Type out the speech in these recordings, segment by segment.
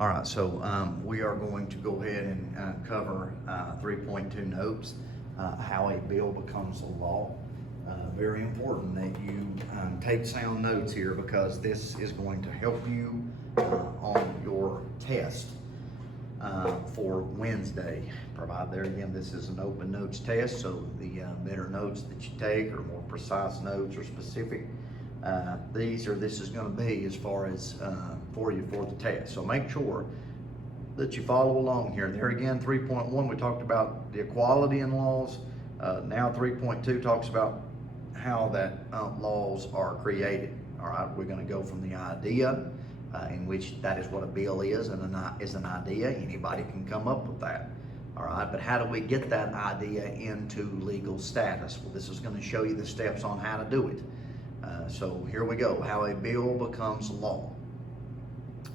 All right, so we are going to go ahead and cover 3.2 notes, how a bill becomes a law. Very important that you take sound notes here, because this is going to help you on your test for Wednesday. Provide there again, this is an open notes test, so the better notes that you take, or more precise notes or specific, this is going to be as far as for you for the test. So make sure that you follow along here. There again, 3.1, we talked about the equality in laws. Now 3.2 talks about how that laws are created. All right, we're going to go from the idea, in which that is what a bill is, and is an idea. Anybody can come up with that. All right, but how do we get that idea into legal status? Well, this is going to show you the steps on how to do it. So here we go, how a bill becomes law.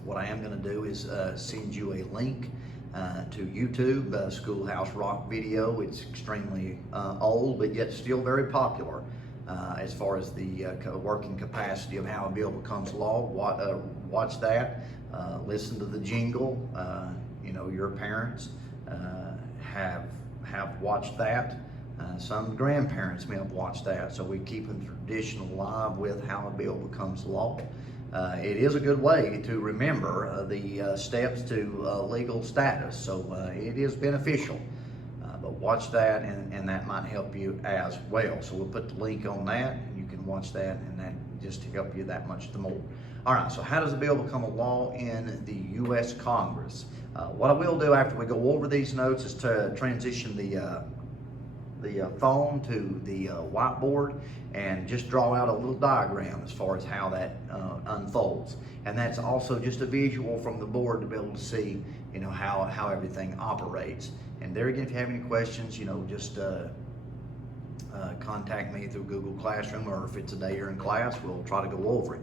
What I am going to do is send you a link to YouTube, Schoolhouse Rock video. It's extremely old, but yet still very popular as far as the working capacity of how a bill becomes law. Watch that, listen to the jingle. You know, your parents have watched that. Some grandparents may have watched that, so we keep a tradition alive with how a bill becomes law. It is a good way to remember the steps to legal status, so it is beneficial. But watch that, and that might help you as well. So we'll put the link on that, and you can watch that, and that just to help you that much the more. All right, so how does a bill become a law in the U.S. Congress? What I will do after we go over these notes is to transition the phone to the whiteboard and just draw out a little diagram as far as how that unfolds. And that's also just a visual from the board to be able to see, you know, how everything operates. And there again, if you have any questions, you know, just contact me through Google Classroom, or if it's a day you're in class, we'll try to go over it.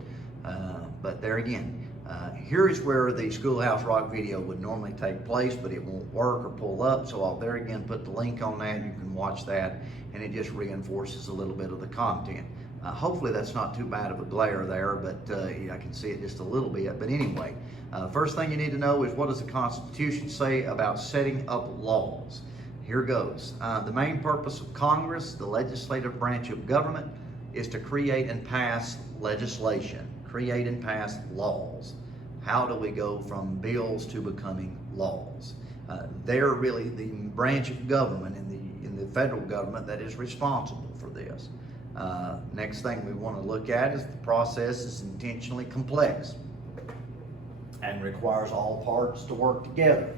But there again, here is where the Schoolhouse Rock video would normally take place, but it won't work or pull up. So I'll there again put the link on that. You can watch that, and it just reinforces a little bit of the content. Hopefully that's not too bad of a glare there, but I can see it just a little bit. But anyway, first thing you need to know is, what does the Constitution say about setting up laws? Here goes. The main purpose of Congress, the legislative branch of government, is to create and pass legislation, create and pass laws. How do we go from bills to becoming laws? They're really the branch of government in the federal government that is responsible for this. Next thing we want to look at is the process is intentionally complex and requires all parts to work together.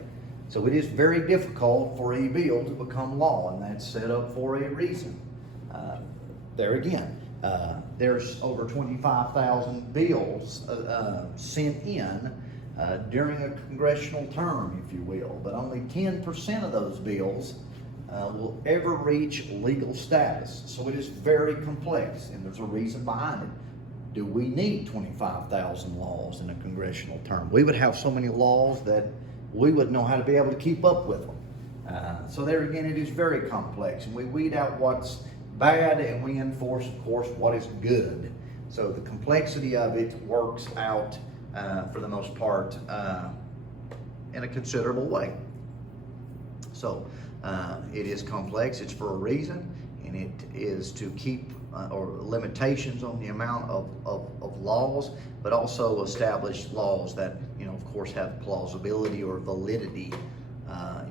So it is very difficult for a bill to become law, and that's set up for a reason. There again, there's over 25,000 bills sent in during a congressional term, if you will, but only 10% of those bills will ever reach legal status. So it is very complex, and there's a reason behind it. Do we need 25,000 laws in a congressional term? We would have so many laws that we wouldn't know how to be able to keep up with them. So there again, it is very complex, and we weed out what's bad and we enforce, of course, what is good. So the complexity of it works out for the most part in a considerable way. So it is complex, it's for a reason, and it is to keep or limitations on the amount of laws, but also establish laws that, you know, of course, have plausibility or validity,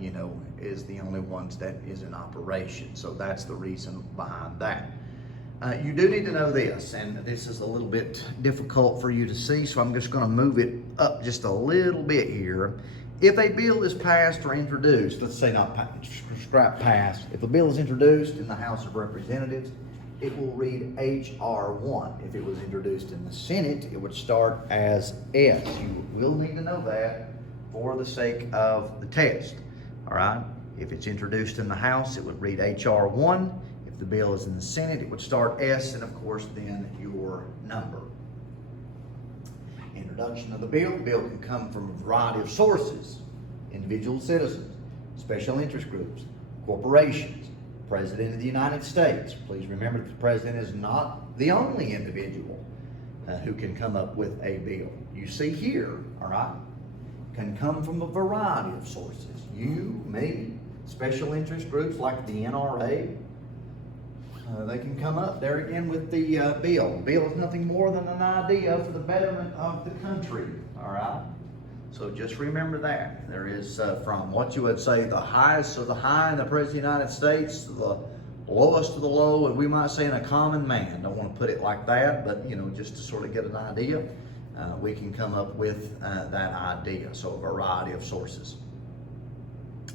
you know, is the only ones that is in operation. So that's the reason behind that. You do need to know this, and this is a little bit difficult for you to see, so I'm just going to move it up just a little bit here. If a bill is passed or introduced, let's say not scrap passed, if a bill is introduced in the House of Representatives, it will read H.R. 1. If it was introduced in the Senate, it would start as S. You will need to know that for the sake of the test. All right? If it's introduced in the House, it would read H.R. 1. If the bill is in the Senate, it would start S, and of course then your number. Introduction of the bill can come from a variety of sources: individual citizens, special interest groups, corporations, President of the United States. Please remember that the President is not the only individual who can come up with a bill. You see here, all right, can come from a variety of sources. You, me, special interest groups like the NRA, they can come up there again with the bill. The bill is nothing more than an idea for the betterment of the country, all right? So just remember that. There is from what you would say the highest of the high in the President of the United States to the lowest of the low, and we might say in a common man. Don't want to put it like that, but just to sort of get an idea, we can come up with that idea. So a variety of sources.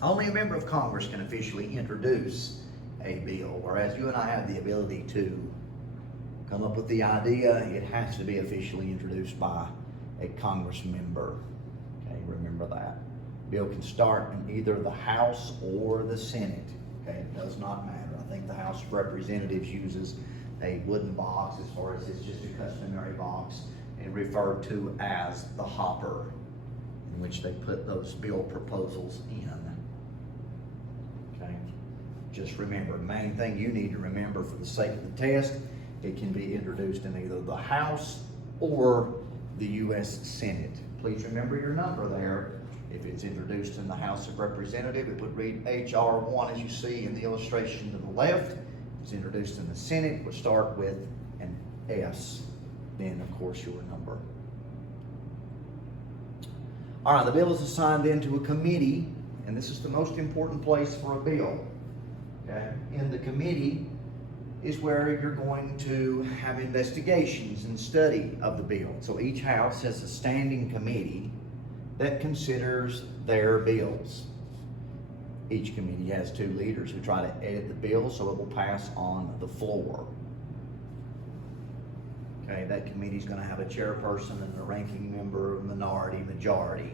Only a member of Congress can officially introduce a bill, whereas you and I have the ability to come up with the idea. It has to be officially introduced by a Congress member. Okay, remember that. Bill can start in either the House or the Senate. Okay, it does not matter. I think the House of Representatives uses a wooden box as far as it's just a customary box and referred to as the hopper, in which they put those bill proposals in. Okay, just remember, the main thing you need to remember for the sake of the test, it can be introduced in either the House or the U.S. Senate. Please remember your number there. If it's introduced in the House of Representatives, it would read H.R. 1 as you see in the illustration to the left. If it's introduced in the Senate, it would start with an S. Then, of course, your number. All right, the bill is assigned into a committee, and this is the most important place for a bill. Okay? In the committee is where you're going to have investigations and study of the bill. So each house has a standing committee that considers their bills. Each committee has 2 leaders who try to edit the bill so it will pass on the floor. Okay, that committee is going to have a chairperson and a ranking member, minority, majority.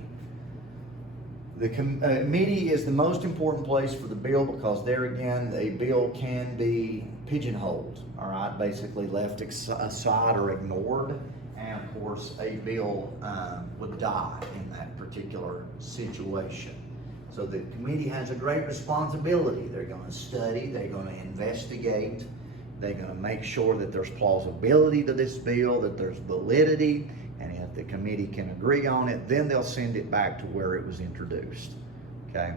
The committee is the most important place for the bill because there again, a bill can be pigeonholed, all right, basically left aside or ignored. And of course, a bill would die in that particular situation. So the committee has a great responsibility. They're going to study, they're going to investigate, they're going to make sure that there's plausibility to this bill, that there's validity, and if the committee can agree on it, then they'll send it back to where it was introduced. Okay?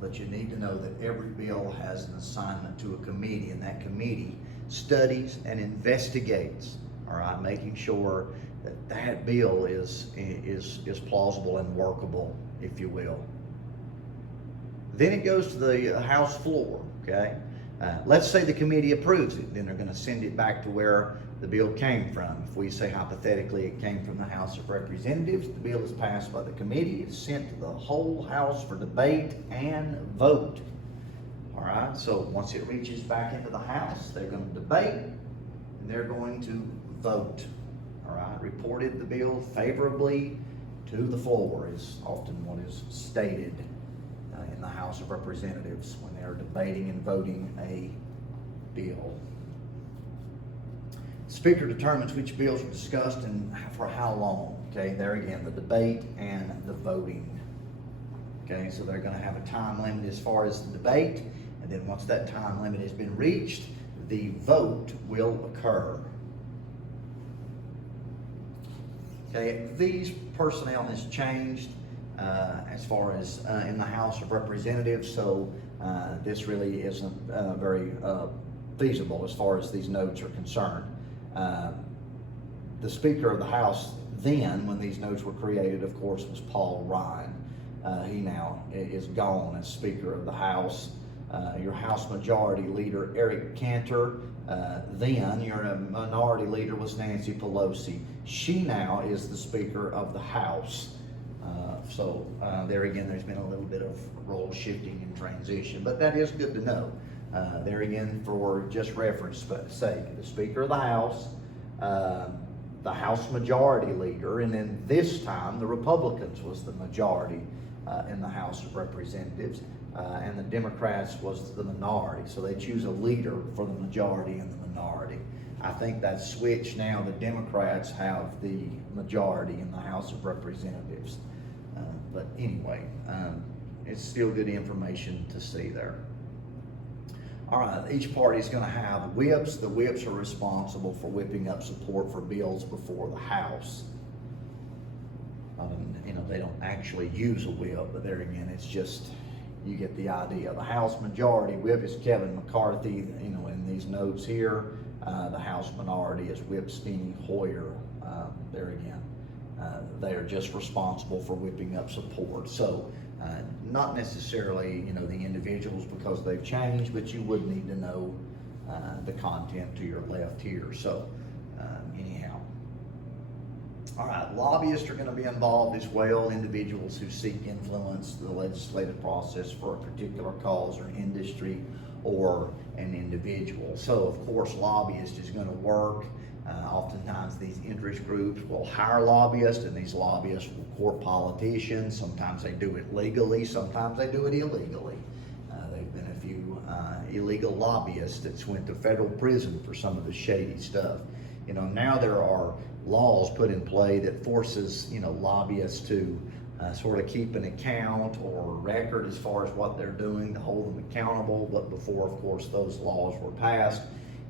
But you need to know that every bill has an assignment to a committee, and that committee studies and investigates. All right, making sure that that bill is plausible and workable, if you will. Then it goes to the House floor, okay? Let's say the committee approves it, then they're going to send it back to where the bill came from. If we say hypothetically it came from the House of Representatives, the bill is passed by the committee, it's sent to the whole House for debate and vote. All right, so once it reaches back into the House, they're going to debate and they're going to vote. All right, reported the bill favorably to the floor is often what is stated in the House of Representatives when they're debating and voting a bill. The Speaker determines which bills are discussed and for how long. Okay, there again, the debate and the voting. Okay, so they're going to have a time limit as far as the debate, and then once that time limit has been reached, the vote will occur. Okay, these personnel has changed as far as in the House of Representatives, so this really isn't very feasible as far as these notes are concerned. The Speaker of the House then, when these notes were created, of course, was Paul Ryan. He now is gone as Speaker of the House. Your House Majority Leader, Eric Cantor, then your Minority Leader was Nancy Pelosi. She now is the Speaker of the House. So there again, there's been a little bit of role shifting and transition, but that is good to know. There again, for just reference sake, the Speaker of the House, the House Majority Leader, and then this time the Republicans was the majority in the House of Representatives, and the Democrats was the minority. So they choose a leader for the majority and the minority. I think that's switched now. The Democrats have the majority in the House of Representatives. But anyway, it's still good information to see there. All right, each party is going to have whips. The whips are responsible for whipping up support for bills before the House. They don't actually use a whip, but there again, it's just, you get the idea. The House Majority Whip is Kevin McCarthy, in these notes here. The House Minority is Whip Steny Hoyer. There again, they are just responsible for whipping up support. So, not necessarily, the individuals because they've changed, but you would need to know the content to your left here. So, anyhow. All right, lobbyists are going to be involved as well, individuals who seek influence the legislative process for a particular cause or industry or an individual. So, of course, lobbyist is going to work. Oftentimes, these interest groups will hire lobbyists, and these lobbyists will court politicians. Sometimes they do it legally, sometimes they do it illegally. There have been a few illegal lobbyists that went to federal prison for some of the shady stuff. Now there are laws put in play that forces, lobbyists to sort of keep an account or record as far as what they're doing, to hold them accountable. But before, of course, those laws were passed,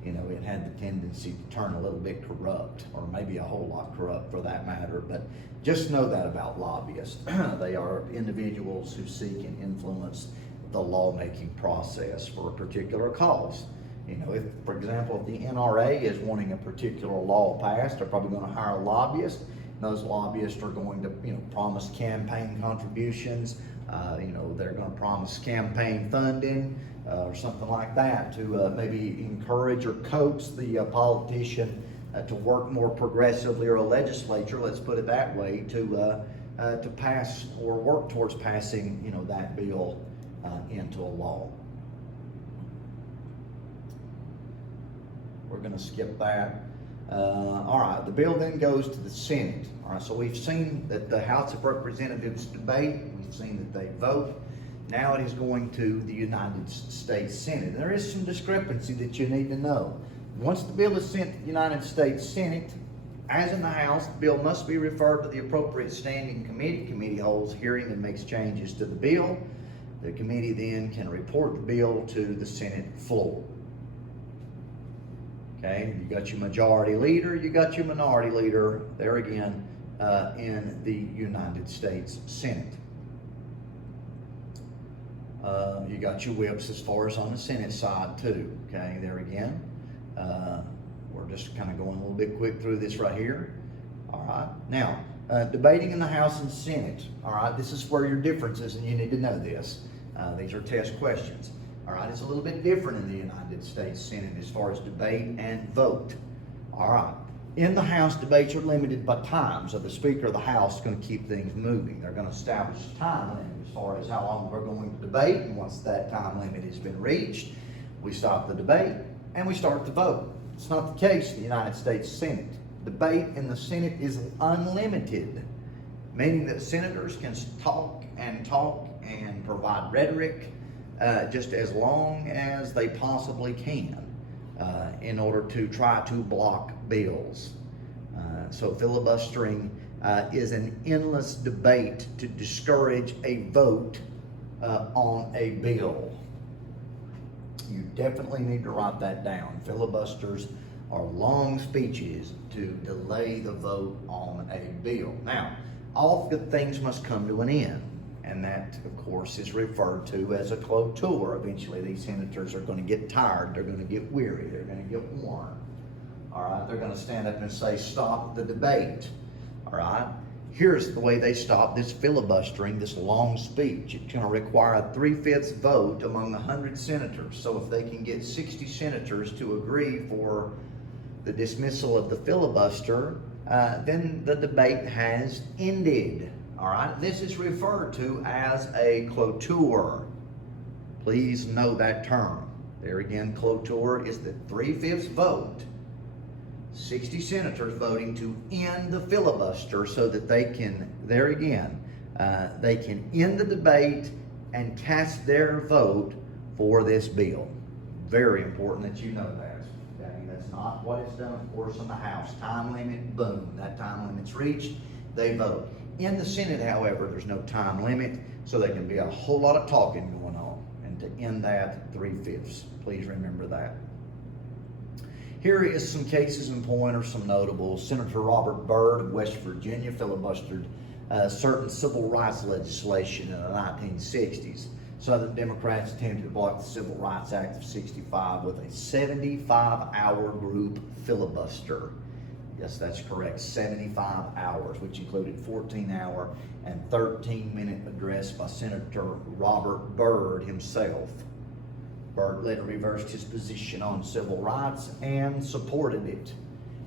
it had the tendency to turn a little bit corrupt, or maybe a whole lot corrupt for that matter. But just know that about lobbyists. They are individuals who seek and influence the lawmaking process for a particular cause. If, for example, if the NRA is wanting a particular law passed, they're probably going to hire a lobbyist. Those lobbyists are going to, promise campaign contributions. They're going to promise campaign funding or something like that to maybe encourage or coax the politician to work more progressively, or a legislature, let's put it that way, to pass or work towards passing, that bill into a law. We're going to skip that. All right, the bill then goes to the Senate. All right, so we've seen that the House of Representatives debate, we've seen that they vote. Now it is going to the United States Senate. There is some discrepancy that you need to know. Once the bill is sent to the United States Senate, as in the House, the bill must be referred to the appropriate standing committee. Committee holds hearing and makes changes to the bill. The committee then can report the bill to the Senate floor. Okay, you got your majority leader, you got your minority leader, there again, in the United States Senate. You got your whips as far as on the Senate side too, okay, there again. We're just kind of going a little bit quick through this right here. All right, now, debating in the House and Senate, all right, this is where your difference is, and you need to know this. These are test questions. All right, it's a little bit different in the United States Senate as far as debate and vote. All right, in the House, debates are limited by time, so the Speaker of the House is going to keep things moving. They're going to establish a time limit as far as how long we're going to debate, and once that time limit has been reached, we stop the debate and we start the vote. It's not the case in the United States Senate. Debate in the Senate is unlimited, meaning that senators can talk and provide rhetoric just as long as they possibly can in order to try to block bills. So filibustering is an endless debate to discourage a vote on a bill. You definitely need to write that down. Filibusters are long speeches to delay the vote on a bill. Now, all good things must come to an end. And that, of course, is referred to as a cloture. Eventually, these senators are going to get tired. They're going to get weary. They're going to get worn. All right, they're going to stand up and say, stop the debate. All right, here's the way they stop this filibustering, this long speech. It's going to require a 3/5 vote among 100 senators. So if they can get 60 senators to agree for the dismissal of the filibuster, then the debate has ended. All right, this is referred to as a cloture. Please know that term. There again, cloture is the 3/5 vote. 60 senators voting to end the filibuster so that they can, there again, they can end the debate and cast their vote for this bill. Very important that you know that. Okay? That's not what is done, of course, in the House. Time limit, boom, that time limit's reached, they vote. In the Senate, however, there's no time limit, so there can be a whole lot of talking going on. And to end that, 3/5. Please remember that. Here is some cases in point, or some notables. Senator Robert Byrd of West Virginia filibustered certain civil rights legislation in the 1960s. Southern Democrats attempted to block the Civil Rights Act of 65 with a 75-hour group filibuster. Yes, that's correct, 75 hours, which included 14-hour and 13-minute address by Senator Robert Byrd himself. Byrd later reversed his position on civil rights and supported it.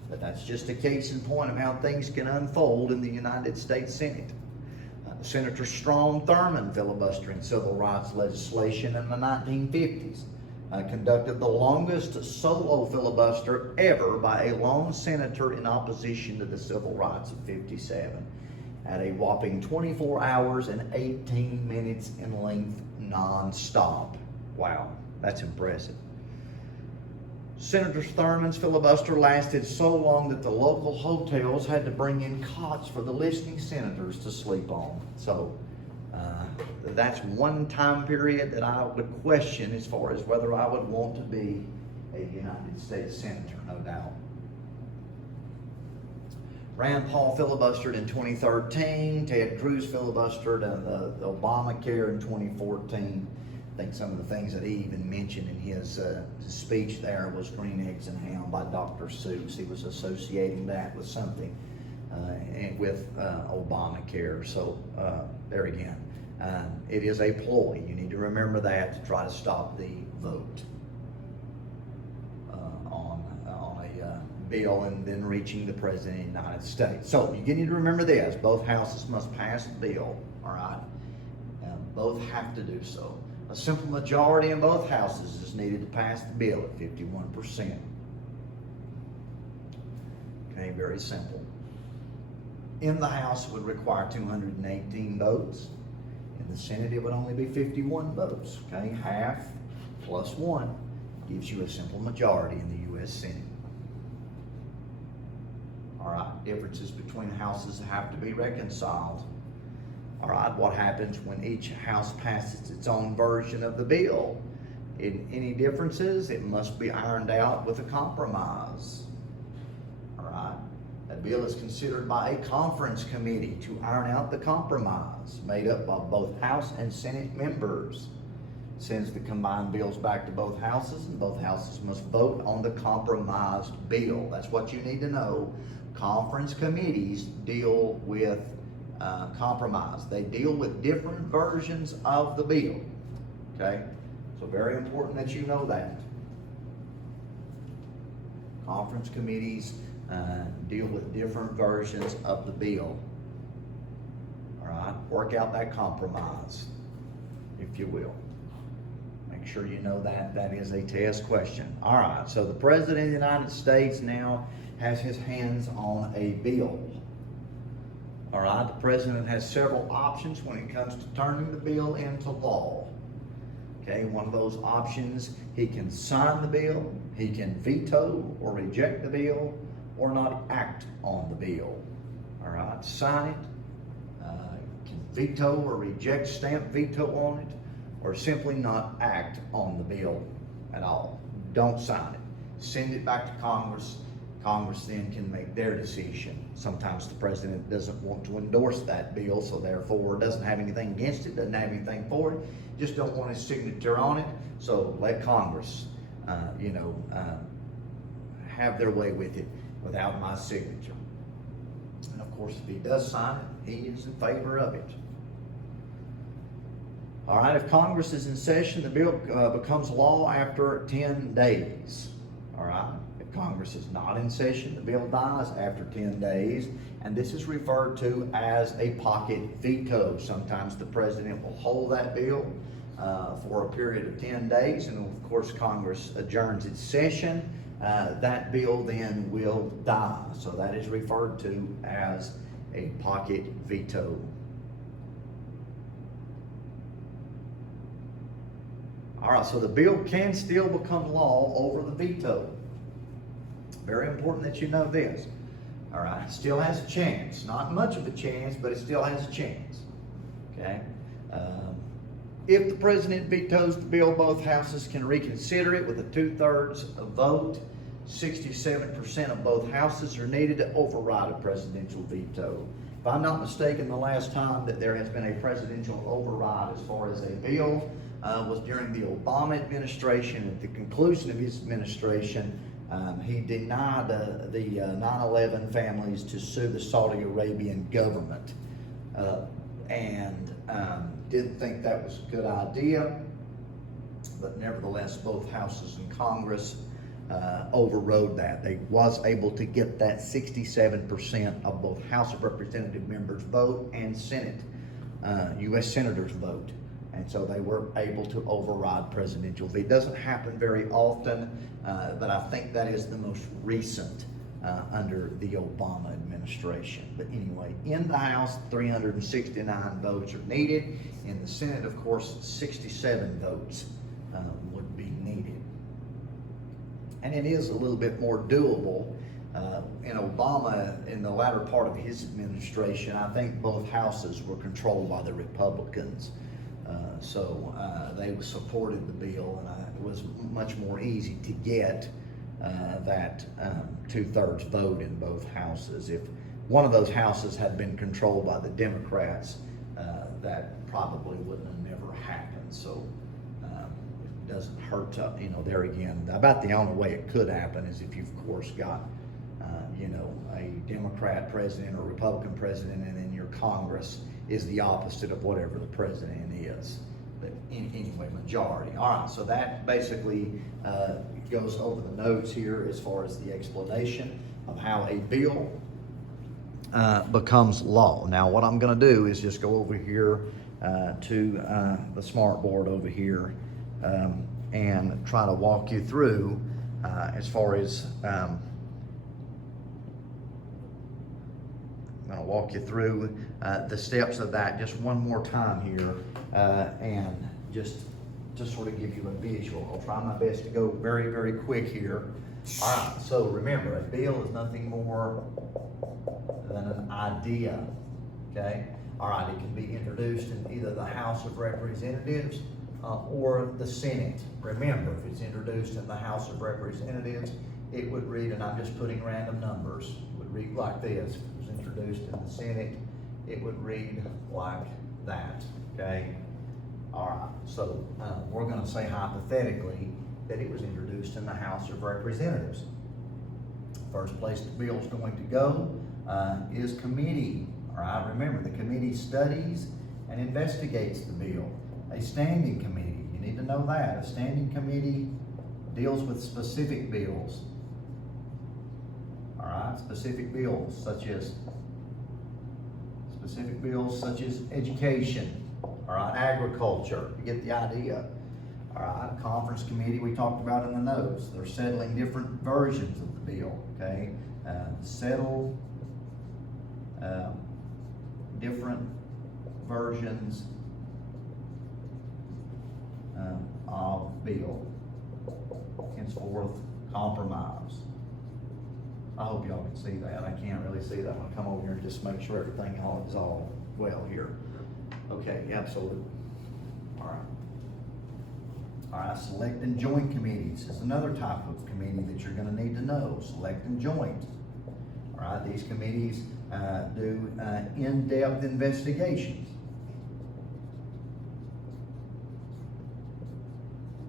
But that's just a case in point of how things can unfold in the United States Senate. Senator Strom Thurmond, filibustering civil rights legislation in the 1950s, conducted the longest solo filibuster ever by a lone senator in opposition to the Civil Rights of 57, at a whopping 24 hours and 18 minutes in length non-stop. Wow, that's impressive. Senator Thurmond's filibuster lasted so long that the local hotels had to bring in cots for the listening senators to sleep on. So that's one time period that I would question as far as whether I would want to be a United States Senator, no doubt. Rand Paul filibustered in 2013. Ted Cruz filibustered the Obamacare in 2014. I think some of the things that he even mentioned in his speech there was green eggs and ham by Dr. Seuss. He was associating that with something and with Obamacare. So there again, it is a ploy. You need to remember that to try to stop the vote on a bill and then reaching the President of the United States. So you need to remember this. Both houses must pass the bill, all right? Both have to do so. A simple majority in both houses is needed to pass the bill at 51%. Okay, very simple. In the House, it would require 218 votes. In the Senate, it would only be 51 votes. Okay, half plus one gives you a simple majority in the U.S. Senate. All right, differences between houses have to be reconciled. All right, what happens when each house passes its own version of the bill? In any differences, it must be ironed out with a compromise. All right, a bill is considered by a conference committee to iron out the compromise, made up of both House and Senate members. It sends the combined bills back to both houses, and both houses must vote on the compromised bill. That's what you need to know. Conference committees deal with compromise. They deal with different versions of the bill. Okay? So very important that you know that. Conference committees deal with different versions of the bill. All right? Work out that compromise, if you will. Make sure you know that. That is a test question. All right. So the President of the United States now has his hands on a bill. All right, the President has several options when it comes to turning the bill into law. Okay, one of those options, he can sign the bill, he can veto or reject the bill, or not act on the bill. All right, sign it, can veto or reject, stamp veto on it, or simply not act on the bill at all. Don't sign it. Send it back to Congress. Congress then can make their decision. Sometimes the President doesn't want to endorse that bill, so therefore doesn't have anything against it, doesn't have anything for it, just don't want his signature on it, so let Congress, have their way with it without my signature. And of course, if he does sign it, he is in favor of it. All right, if Congress is in session, the bill becomes law after 10 days. All right. Congress is not in session, the bill dies after 10 days, and this is referred to as a pocket veto. Sometimes the President will hold that bill for a period of 10 days, and of course Congress adjourns its session. That bill then will die. So that is referred to as a pocket veto. All right, so the bill can still become law over the veto. Very important that you know this. All right, it still has a chance. Not much of a chance, but it still has a chance. Okay? If the President vetoes the bill, both houses can reconsider it with a 2/3 vote. 67% of both houses are needed to override a presidential veto. If if I'm not mistaken, the last time that there has been a presidential override as far as a bill was during the Obama administration. At the conclusion of his administration, he denied the 9/11 families to sue the Saudi Arabian government, and didn't think that was a good idea. But nevertheless, both houses in Congress overrode that. They was able to get that 67% of both House of Representative members vote and Senate, U.S. Senators vote. And so they were able to override presidential veto. It doesn't happen very often, but I think that is the most recent under the Obama administration. But anyway, in the House, 369 votes are needed. In the Senate, of course, 67 votes would be needed. And it is a little bit more doable. In Obama, in the latter part of his administration, I think both houses were controlled by the Republicans. So they supported the bill, and it was much more easy to get that 2/3 vote in both houses. If one of those houses had been controlled by the Democrats, that probably wouldn't have never happened. So it doesn't hurt to, there again, about the only way it could happen is if you've, of course, got, a Democrat president or Republican president, and then your Congress is the opposite of whatever the president is. But anyway, majority. All right, so that basically goes over the notes here as far as the explanation of how a bill becomes law. Now, what I'm going to do is just go over here to the smart board over here and try to walk you through as far as I'm going to walk you through the steps of that just one more time here and just to sort of give you a visual. I'll try my best to go very, very quick here. All right, so remember, a bill is nothing more than an idea, okay? All right, it can be introduced in either the House of Representatives or the Senate. Remember, if it's introduced in the House of Representatives, it would read, and I'm just putting random numbers, it would read like this. If it was introduced in the Senate, it would read like that, okay? All right, so we're going to say hypothetically that it was introduced in the House of Representatives. First place the bill is going to go is committee. All right, remember, the committee studies and investigates the bill. A standing committee, you need to know that. A standing committee deals with specific bills. All right, specific bills such as education. All right, agriculture, you get the idea. All right, conference committee we talked about in the notes. They're settling different versions of the bill, okay? Settle different versions of bill. Henceforth, compromise. I hope y'all can see that. I can't really see that. I'll come over here and just make sure everything is all well here. Okay, absolutely. All right. All right, select and joint committees is another type of committee that you're going to need to know. Select and joint. All right, these committees do in-depth investigations.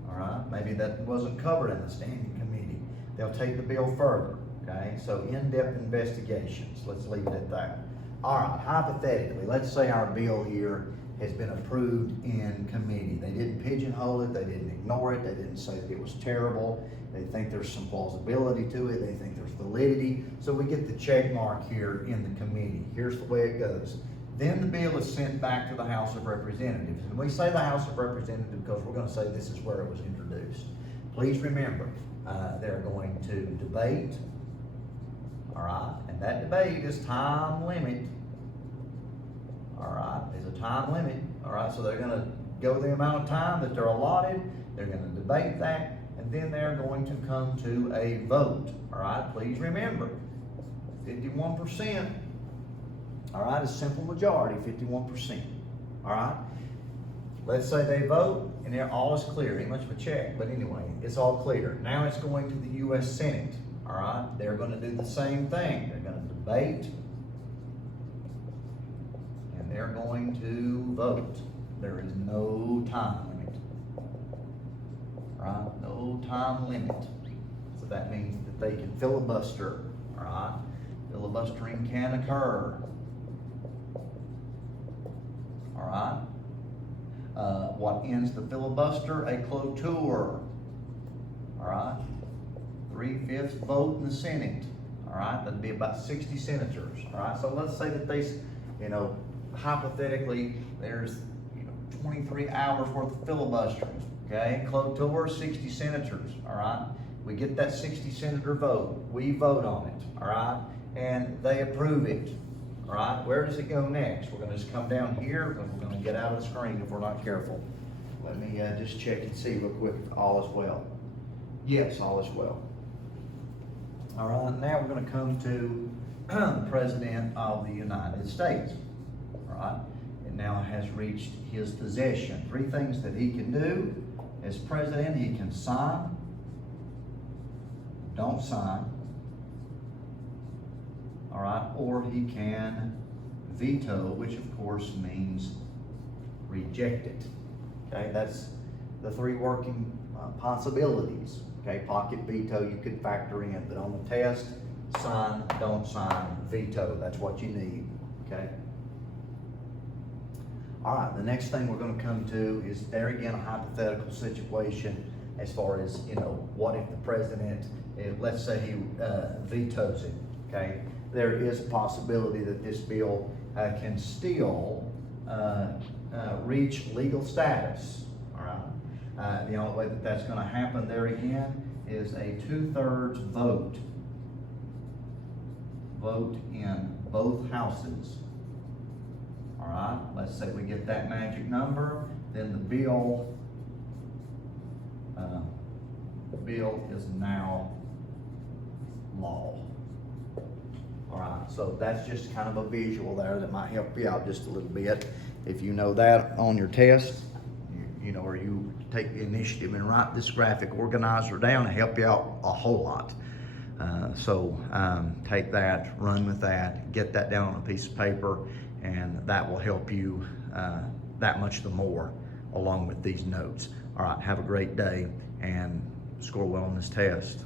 All right, maybe that wasn't covered in the standing committee. They'll take the bill further. Okay, so in-depth investigations. Let's leave it at that. All right, hypothetically, let's say our bill here has been approved in committee. They didn't pigeonhole it, they didn't ignore it, they didn't say that it was terrible. They think there's some plausibility to it, they think there's validity. So we get the check mark here in the committee. Here's the way it goes. Then the bill is sent back to the House of Representatives. And we say the House of Representatives because we're going to say this is where it was introduced. Please remember, they're going to debate. All right, and that debate is time limit. All right, there's a time limit. All right, so they're going to go the amount of time that they're allotted. They're going to debate that, and then they're going to come to a vote. All right, please remember, 51%. All right, a simple majority, 51%. All right, let's say they vote, and all is clear. Ain't much of a check, but anyway, it's all clear. Now it's going to the U.S. Senate. All right, they're going to do the same thing. They're going to debate. they're going to vote. There is no time limit. Right? No time limit. So that means that they can filibuster. All right? Filibustering can occur. All right? What ends the filibuster? A cloture. All right? 3/5 vote in the Senate. All right? That'd be about 60 senators. All right? So let's say that they, hypothetically, there's 23 hours worth of filibustering. Okay? Cloture, 60 senators. All right? We get that 60 senator vote. We vote on it. All right? And they approve it. All right, where does it go next? We're going to just come down here, and we're going to get out of the screen if we're not careful. Let me just check and see real quick. All is well. Yes, all is well. All right, now we're going to come to the President of the United States. All right, it now has reached his possession. 3 things that he can do as President: he can sign, don't sign, all right, or he can veto, which of course means reject it. Okay, that's the 3 working possibilities. Okay, pocket veto you could factor in, but on the test, sign, don't sign, veto. That's what you need. Okay. All right, the next thing we're going to come to is there again a hypothetical situation as far as, what if the president, let's say he vetoes it. Okay. There is a possibility that this bill can still reach legal status. All right. The only way that that's going to happen there again is a 2/3 vote. Vote in both houses. All right. Let's say we get that magic number, then the bill is now law. All right, so that's just kind of a visual there that might help you out just a little bit. If you know that on your test, or you take the initiative and write this graphic organizer down to help you out a whole lot. So take that, run with that, get that down on a piece of paper, and that will help you that much the more along with these notes. All right, have a great day and score well on this test.